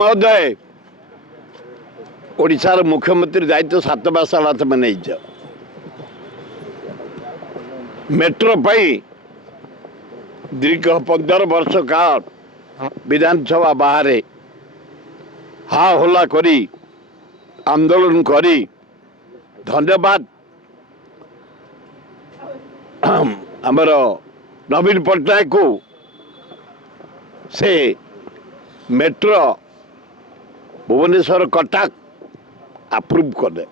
महोदय ओडिशार मुख्यमंत्री दायित्व 7 मास साला तुम नहीं मेट्रो दीर्घ 15 वर्ष काल विधानसभा बाहर हा होला करी आंदोलन करी धन्यवाद आमर नवीन पट्टनायक को से मेट्रो भुवनेश्वर कटक अप्रूव कले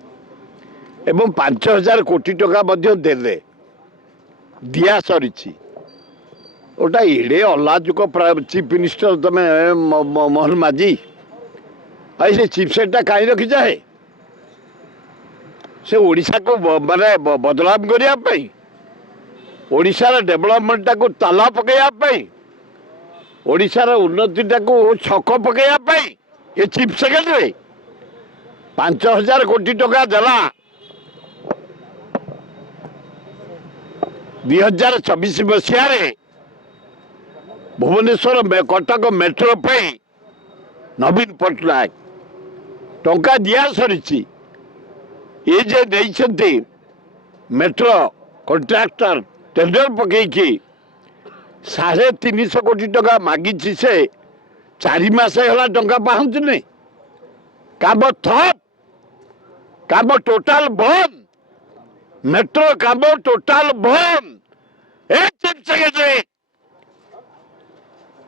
एवं 5000 कोटी टका देले दिया सरी ओटा इड़े अल्लाजुक चीफ मिनिस्टर तमें मोहन माझी आई से चीफ सेक्रेटरी कहीं रखी जाए से ओडिशा को माने बदलाव करने ओडिशार डेवलपमेंट को ताला पकड़ाई ओडिशार उन्नति को छक पकड़ाई ये चीफ सेक्रेटरी 5000 कोटी टका देला 2024 मसीह भुवनेश्वर कटक मेट्रो नवीन पट्टनायक टंका दिया सरी ये जे नहीं मेट्रो कॉन्ट्रैक्टर टेंडर पकईकी 350 कोटी टका मागी से 4 मास है टंका पाँचुनी काम थप काम टोटाल बंद मेट्रो काम टोटाल बंद ए चीफ सेक्रेटरी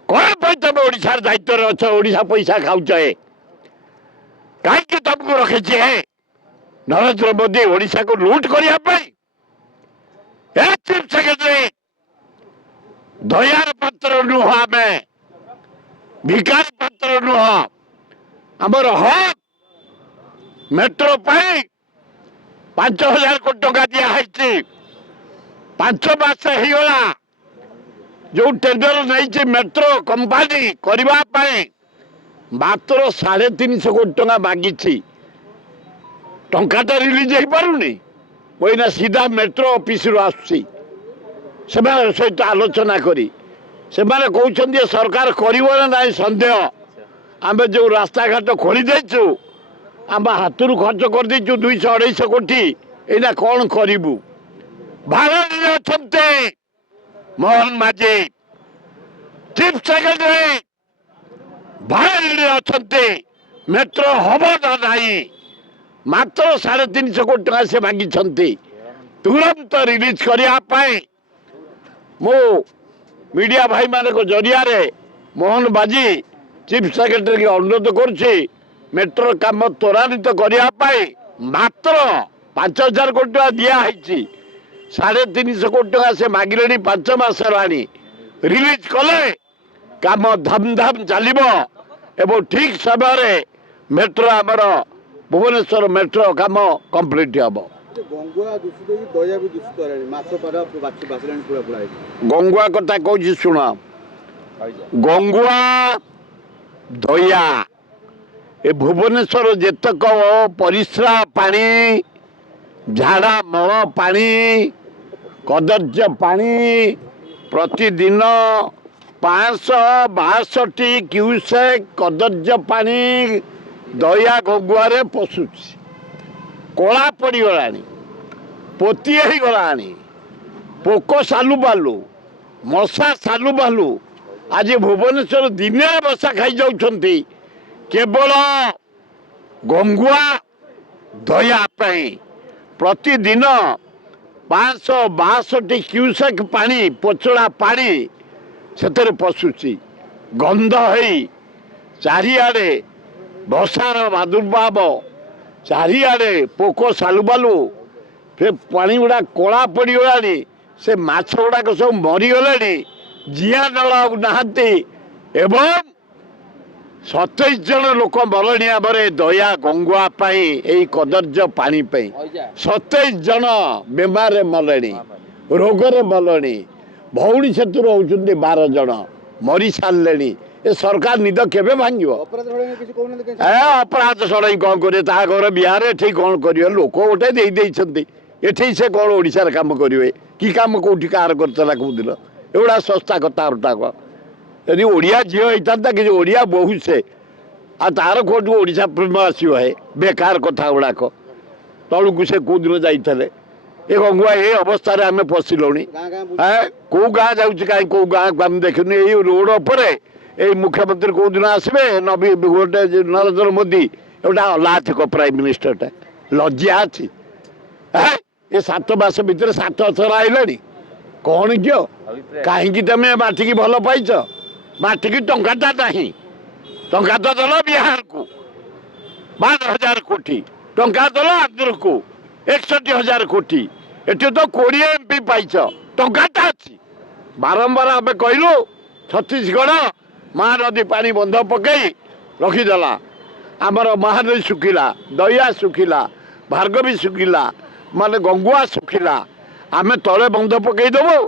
कौन तुम ओडिशार दायित्व अच्छ ओडिशा पैसा खाऊच कहीं तुमको रखे नरेंद्र मोदी ओडिशा को लूट करने चीफ सेक्रेटरी दयार पात्र नुह आम भिकार पात्र नुह आमर हक मेट्रो 5000 कोटी टका दिखाई 5 मास होगला जो टेंडर नहीं मेट्रो कंपानी करने मात्र 350 कोटी टका मागी टंका तो रिलीज हो पारुनी वहीना सीधा मेट्रो ऑफिस आसुची सहित आलोचना करी से कहते सरकार कर सन्देह आम जो रास्ता घाट खोली देचु आम हाथ खर्च कर देचु 200-250 कोटी एना कौन करू भारत अच्छा मोहन माझी चीफ सेक्रेटरी भारत अच्छा मेट्रो हम ना नहीं मात्र 350 कोटी टका से मांगी तुरंत रिलीज करने मो मीडिया भाई मान जरिया मोहन बाजी चीफ सेक्रेटरी की अनुरोध करुच्ची मेट्रो काम त्वरान्वित करने मात्र 5000 कोटी टका दिखाई 350 कोटी टका से मागिले 5 मास रिलीज कले काम धमधाम चलो एवं ठीक समय मेट्रो आमर भुवनेश्वर मेट्रो काम कंप्लीट हम गंगुआ कथा कह शुण गंगुआ दया ए भुवनेश्वर जेतक परिश्रा पानी झाड़ा मल पानी कदर्य पानी प्रतिदिन 562 क्यूसेक कदर्य पानी दया गंगुआ पशुची कला पड़गला पोती गला पोक सालु बालू मशा सालु बालू आज भुवनेश्वर दिने बसा खाई जाउछंती केवल गंगुआ दया प्रतिदिन 562 क्यूसेक पानी पोचड़ा पानी से पशुची गंध है चारिआडे बसार प्रादुर्भाव चारिआडे पोक सालुबालू फिर पानी गुड़ा कला पड़गला से माछ गुड़ाक सब मरीगले जिया नल नहांती एवं 27 जन लोक मरणी आमरे दया गंगुआ यही कदर्य पानी 27 जन बेमार मरणी रोगरे मरणी भौणी से होती 12 जन मरी सारे ए सरकार निद केबे भांग अपराध सड़ई कौन करे घर बिहार एठी कौन कर लोक गोटे एठी से कौन ओडिशार काम करेंगे कि काम कौटी कार करता कौदिन एगुड़ा सस्ता कथा यदि ओडिया झील होता कि ओडिया बहु से आ तार कोट ओडिशा प्रेम आसो है बेकार कथा गुड़ाक तलू से कौ दिन जाइए ए गंगुआ ये अवस्था आम पशिलुणी कौ गाँ जाऊँ कहीं कौ गाँ को आम देखनी ये रोड पर मुख्यमंत्री कौ दिन आसवे नवी गोटे नरेंद्र मोदी एटा अलाथिक प्राइम मिनिस्टरटा लज्जा अच्छी ये 7 मास भितर 7 थर आइलानी कौन क्यों कहीं तुम माटी की भल पाइच माटी की टंकाटा नहीं टंका तो दल बिहार को 12,000 कोटी टंका दल आंध्र को 61,000 कोटी एटी तो 20 MP पाइच टंकाटा अच्छी बारंबार आम कहलु छत्तीसगढ़ महानदी पानी बंध पकई रखीदेला आमर महानदी सुखिला दया सुखिला भार्गवी सुखिला माने गंगुआ सुखिला आम तले बंध पकईदेबू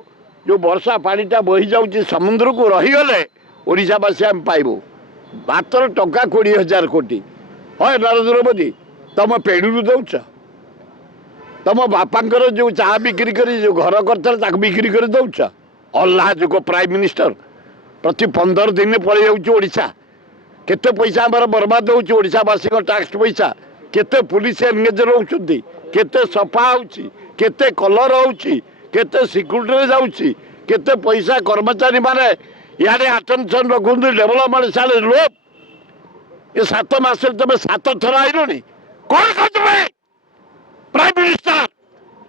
जो वर्षा पानीटा बही जाऊँगी समुद्र को रहीगले ओडावासी आम पाइबू मात्र टंका 20,000 कोटी है नरेंद्र मोदी तुम पेड़ू दौच तुम बापांकर जो चाह बिक्री कर जो घर कर बिक्री कर दौच अल्लाह प्राइम मिनिस्टर प्रति 15 दिन पड़े जाऊँचा केते पैसा आम बर्बाद होशावासी टैक्स पैसा केते पुलिस एंगेज रोचे केते सफा होते कलर होते सिक्यूरीटी जाऊँगी केते पैसा कर्मचारी माने यारे अटेंशन रखुद डेभलपमेंट सारे लोप ये 7 मास तुम 7 थर आइलुनी कौन कर प्राइम मिनिस्टर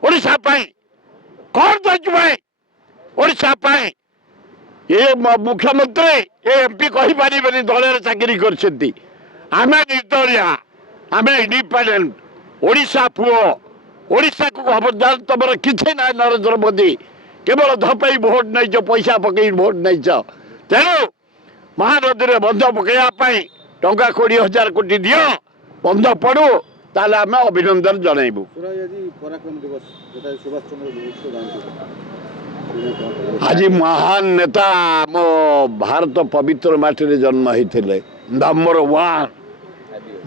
ओडिशा कौन ओडिशा ये मुख्यमंत्री ये एमपी कही पारे दल चाकरी कर आम निर्दलिया आम इंडिपेंडेंट ओडिशा पुओ ओडिशा को खबरदार तुम किसी ना नरेंद्र मोदी केवल धपई भोट नहीं पैसा पकई भोट नहीं तेणु महानदी में बंध पकड़ापी टंका 20,000 कोटी दियो बंध पड़ू ताले आम अभिनंदन जनइबू आज महान नेता मो भारत पवित्र माटी जन्म होते नंबर 1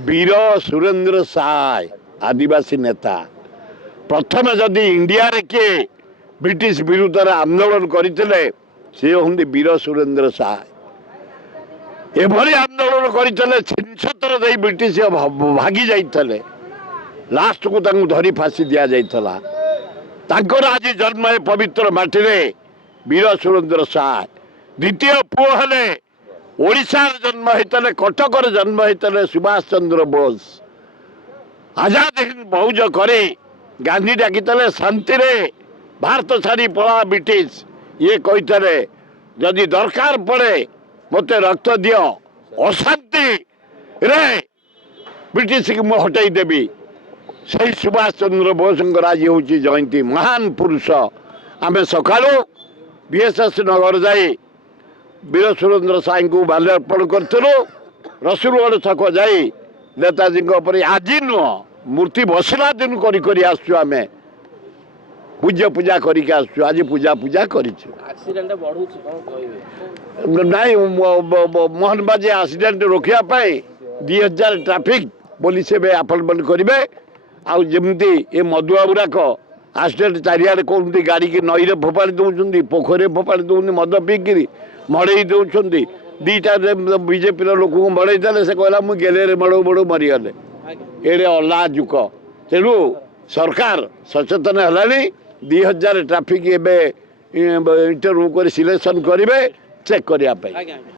वीर सुरेंद्र साय आदिवासी नेता प्रथम जदि इंडिया रे के ब्रिटिश विरुद्ध आंदोलन करते सी हूँ वीर सुरेंद्र साय एभली आंदोलन करते छिनछतर दे ब्रिटिश भागी जाते लास्ट को धरी फांसी दि जाता आज जन्म है पवित्र माटी रे वीर सुरेंद्र साय द्वितीय पुओ हेले ओडिशा जन्म होते कटक जन्म होते सुभाष चंद्र बोस आजाद हिंद बहुज करे गांधी डाकी शांति रे भारत छाड़ी पला ब्रिटिश ये कहते जदि दरकार पड़े मत रक्त दियो अशांति रे ब्रिटिश की मुझे हटाई देवी से सुभाष चंद्र बोस आज हूँ जयंती महान पुरुष आम सका बीएसएस नगर जाई वीर सुरेंद्र साई को माल्यार्पण करूँ रसुलगढ़ छक जाई नेताजी आज नुह मूर्ति बसला दिन करी आम पूजा पूजा करके आसु आज पूजा पूजा कर मोहन बाजी एक्सीडेंट रोकने 2000 ट्राफिक पुलिस अपॉइंटमेंट करेंगे आमती ये मधुआ गुड़ाक एक्सीडेंट चारिड़े कहते गाड़ी की नई फोपाड़ी दौरान पोखर फोपाड़ी दौन मद पीकि मड़े दौरान 2टा बीजेपी लोक मड़े से कहला मुझे गेले मड़ो मड़ो मरीगले ये अल्लाह जुक तेणु सरकार सचेतन है 2000 ट्राफिक इंटरव्यू कर सिलेक्शन करेंगे चेक करने।